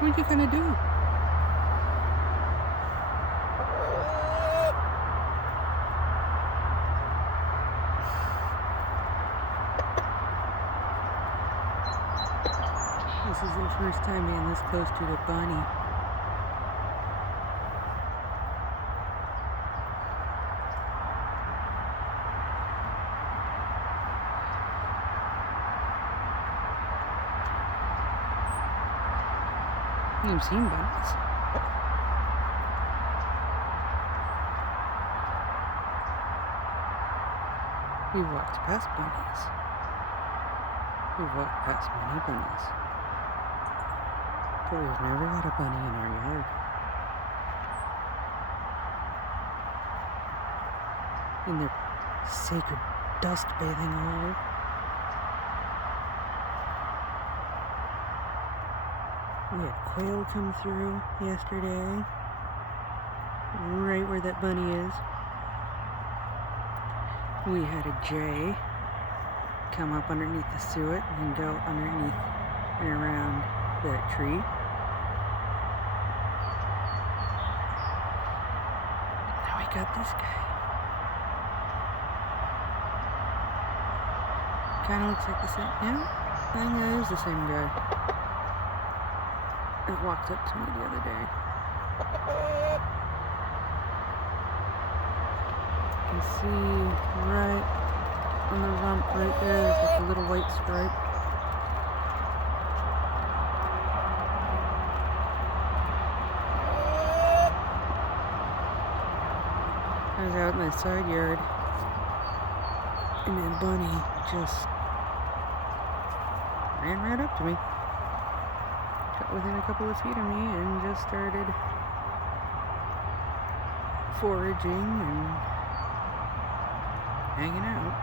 What are you gonna do? This is the first time being this close to the bunny. I've seen bunnies. We've walked past bunnies. We've walked past many bunnies. But we've never had a bunny in our yard. In their sacred dust bathing hole. We had quail come through yesterday, right where that bunny is. We had a jay come up underneath the suet and go underneath and around that tree. Now we got this guy. Kind of looks like the same. Yeah, I know it's the same guy. It walked up to me the other day. You can see right on the rump right there, there's like a little white stripe. I was out in the side yard and that bunny just ran right up to me. Got within a couple of feet of me and just started foraging and hanging out.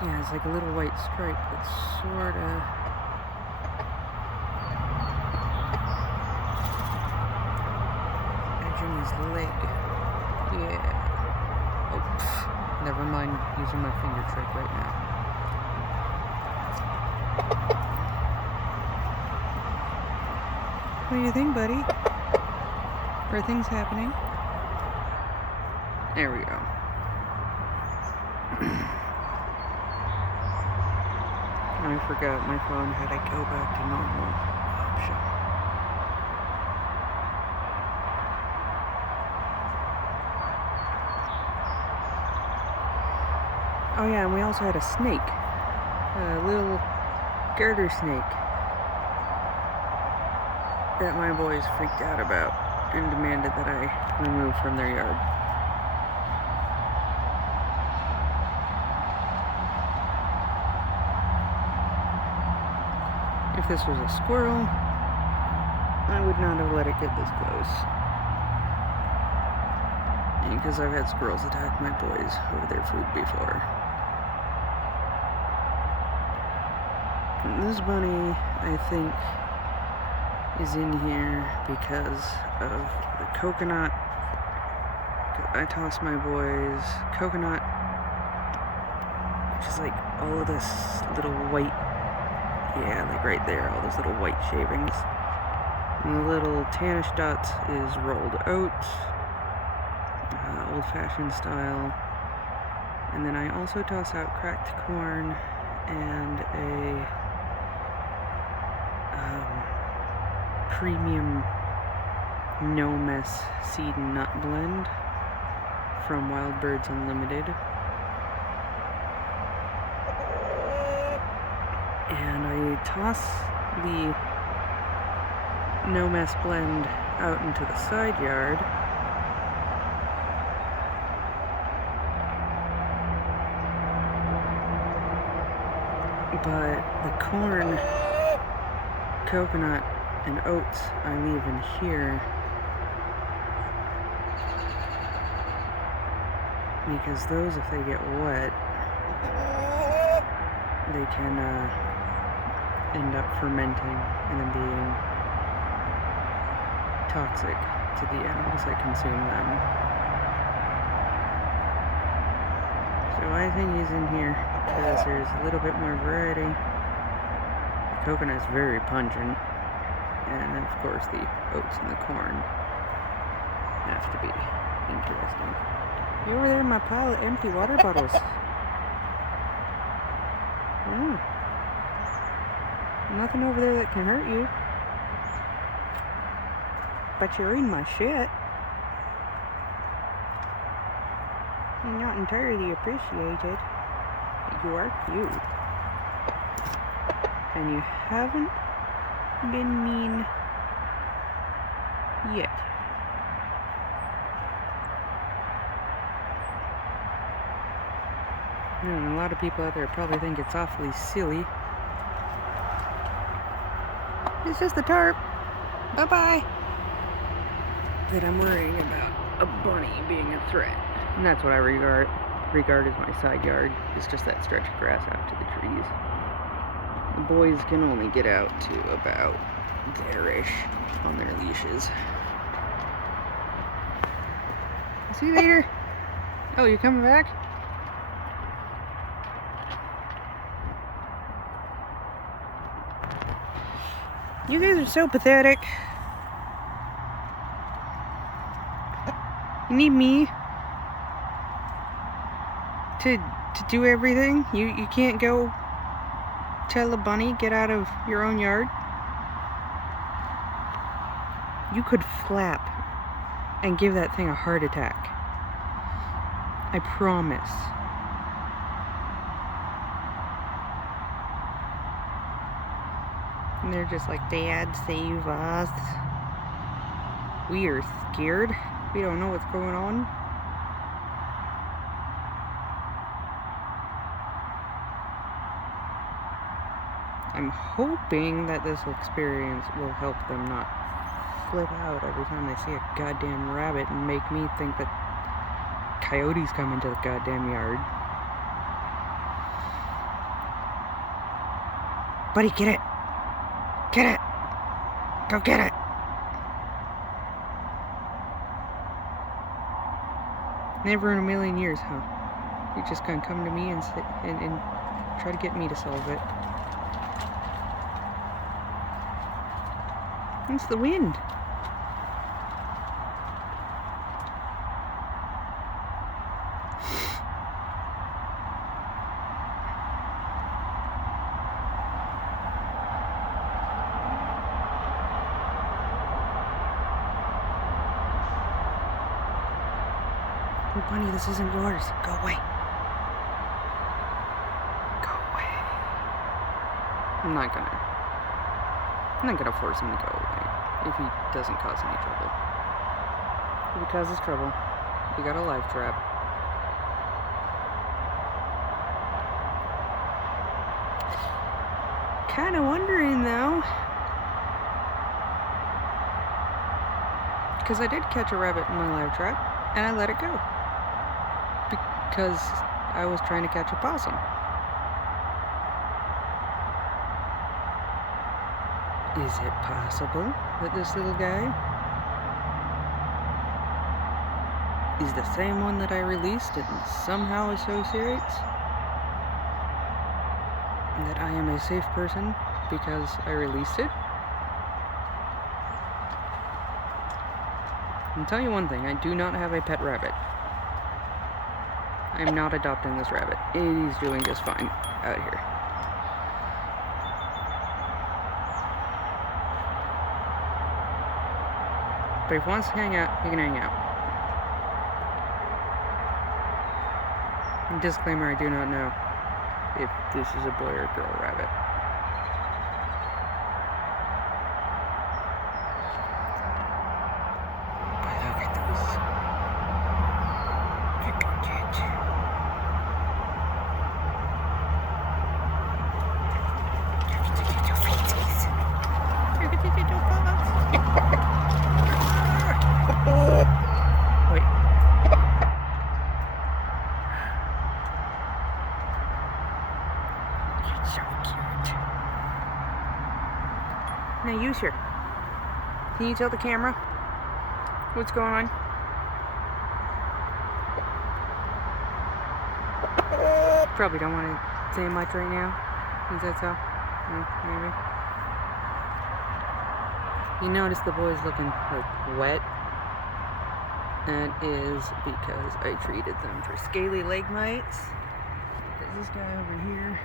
Yeah, it's like a little white stripe that's sorta edging his leg. Yeah. Oh, never mind using my finger trick right now. What do you think, buddy? Are things happening? There we go. I forgot my phone had a go back to normal option. Oh yeah, and we also had a snake. A little garter snake that my boys freaked out about and demanded that I remove from their yard. If this was a squirrel, I would not have let it get this close. Because I've had squirrels attack my boys over their food before. And this bunny, I think, is in here because of the coconut. I toss my boys coconut, which is like all of this little white, yeah, like right there, all those little white shavings. And the little tannish dots is rolled oats, old-fashioned style. And then I also toss out cracked corn and a premium no mess seed and nut blend from Wild Birds Unlimited. And I toss the no mess blend out into the side yard. But the corn, coconut, And oats I leave in here because those, if they get wet, they can end up fermenting and then being toxic to the animals that consume them. So I think he's in here because there's a little bit more variety. The coconut is very pungent, and of course the oats and the corn have to be interesting. You're over there in my pile of empty water bottles. Oh. Nothing over there that can hurt you. But you're in my shit. You're not entirely appreciated. But you are cute. And you haven't been mean yet. And a lot of people out there probably think it's awfully silly. It's just the tarp. Bye-bye. That I'm worrying about a bunny being a threat. And that's what I regard as my side yard. It's just that stretch of grass out to the trees. The boys can only get out to about there-ish on their leashes. See you later. Oh, you coming back? You guys are so pathetic. You need me to do everything. You can't go tell a bunny get out of your own yard. You could flap and give that thing a heart attack. I promise. And they're just like, Dad, save us. We are scared. We don't know what's going on. I'm hoping that this experience will help them not flip out every time they see a goddamn rabbit and make me think that coyotes come into the goddamn yard. Buddy, get it! Get it! Go get it! Never in a million years, huh? You're just gonna come to me and sit and try to get me to solve it. It's the wind. Oh, Bunny, this isn't yours. Go away. Go away. I'm not gonna force him to go away if he doesn't cause any trouble. If he causes trouble, we got a live trap. Kinda wondering though, because I did catch a rabbit in my live trap and I let it go because I was trying to catch a possum. Is it possible that this little guy is the same one that I released and somehow associates that I am a safe person because I released it? I'll tell you one thing, I do not have a pet rabbit. I am not adopting this rabbit. He's doing just fine out here. But if he wants to hang out, he can hang out. Disclaimer, I do not know if this is a boy or a girl rabbit. But look at this. Look at it. Look at the little feeties. Look at the little so cute. Now use her. Can you tell the camera what's going on? Probably don't want to say much right now. Is that so? No, maybe. You notice the boy's looking like wet. That is because I treated them for scaly leg mites. There's this guy over here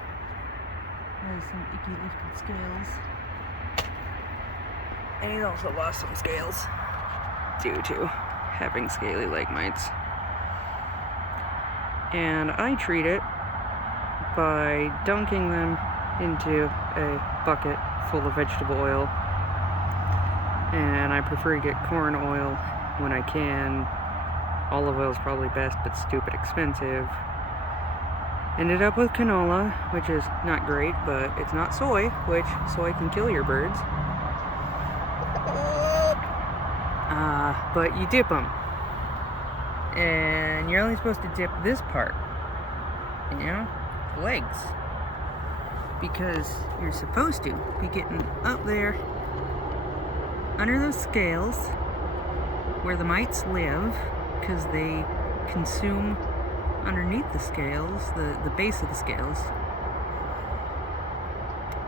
has some icky lifted scales. And he's also lost some scales due to having scaly leg mites. And I treat it by dunking them into a bucket full of vegetable oil. And I prefer to get corn oil when I can. Olive oil is probably best, but stupid expensive. Ended up with canola, which is not great, but it's not soy, which soy can kill your birds. But you dip them. And you're only supposed to dip this part, you know, legs, because you're supposed to be getting up there under those scales where the mites live, because they consume underneath the scales, the base of the scales.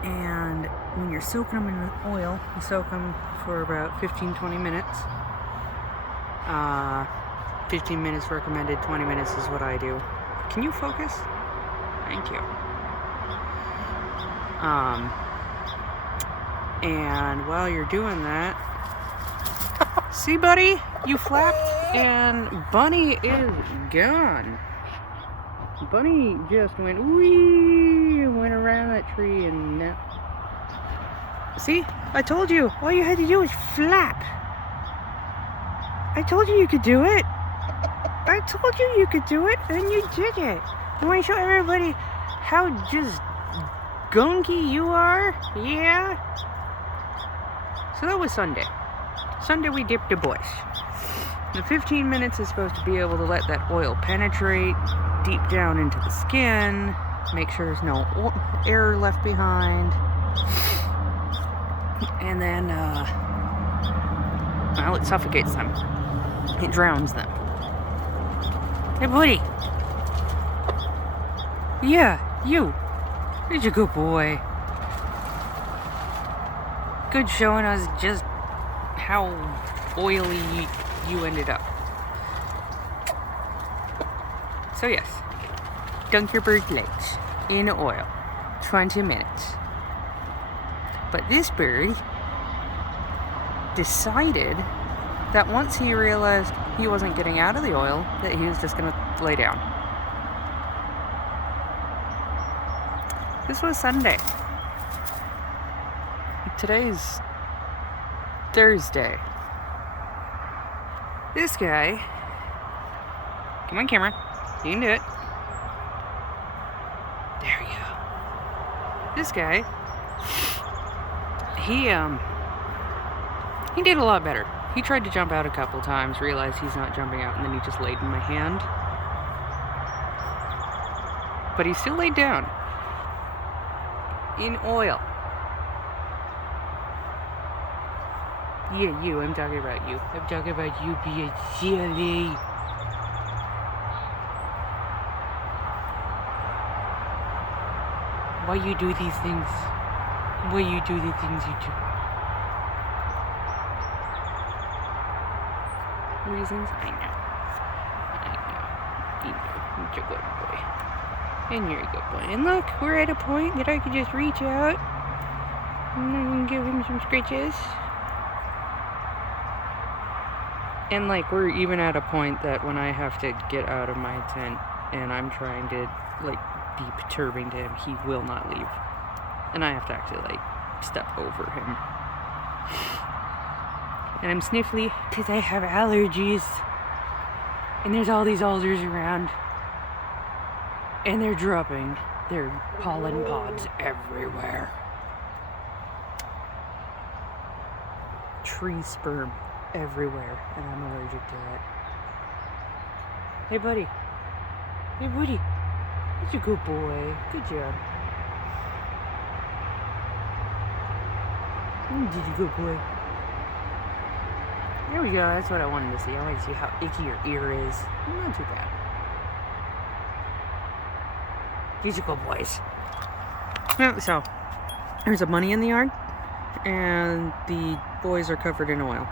And when you're soaking them in the oil, you soak them for about 15-20 minutes. 15 minutes recommended, 20 minutes is what I do. Can you focus? Thank you. And while you're doing that, see, buddy, you flapped and Bunny is gone. Bunny just went wee, went around that tree and now. See, I told you, all you had to do was flap. I told you could do it. I told you could do it, and you did it. I want to show everybody how just gunky you are. Yeah. So that was Sunday. Sunday we dipped the bush. The 15 minutes is supposed to be able to let that oil penetrate deep down into the skin, make sure there's no air left behind, and then, well, it suffocates them. It drowns them. Hey, buddy. Yeah, you. You're a good boy. Good showing us just how oily you ended up. So yes, dunk your bird's legs in oil, 20 minutes. But this bird decided that once he realized he wasn't getting out of the oil, that he was just going to lay down. This was Sunday. Today's Thursday. This guy, come on camera, you can do it. There you go. This guy, he did a lot better. He tried to jump out a couple times, realized he's not jumping out, and then he just laid in my hand. But he still laid down. In oil. Yeah, you. I'm talking about you. I'm talking about you being silly. Why you do these things? Why you do the things you do? Reasons? I know. You know. You're a good boy. And you're a good boy. And look, we're at a point that I could just reach out and give him some scratches. And like, we're even at a point that when I have to get out of my tent and I'm trying to like be perturbing to him, he will not leave. And I have to actually like step over him. And I'm sniffly because I have allergies. And there's all these alders around. And they're dropping their pollen pods everywhere. Tree sperm everywhere. And I'm allergic to it. Hey, buddy. Hey, buddy. You're a good boy. Good job. Did you go, boy? There we go. That's what I wanted to see. I wanted to see how icky your ear is. Not too bad. These are good boys. So, there's a bunny in the yard, and the boys are covered in oil.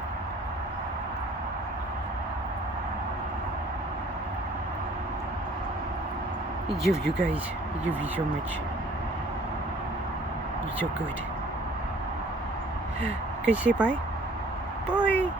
You guys, I love you so much. You're so good. Can you say bye? Bye.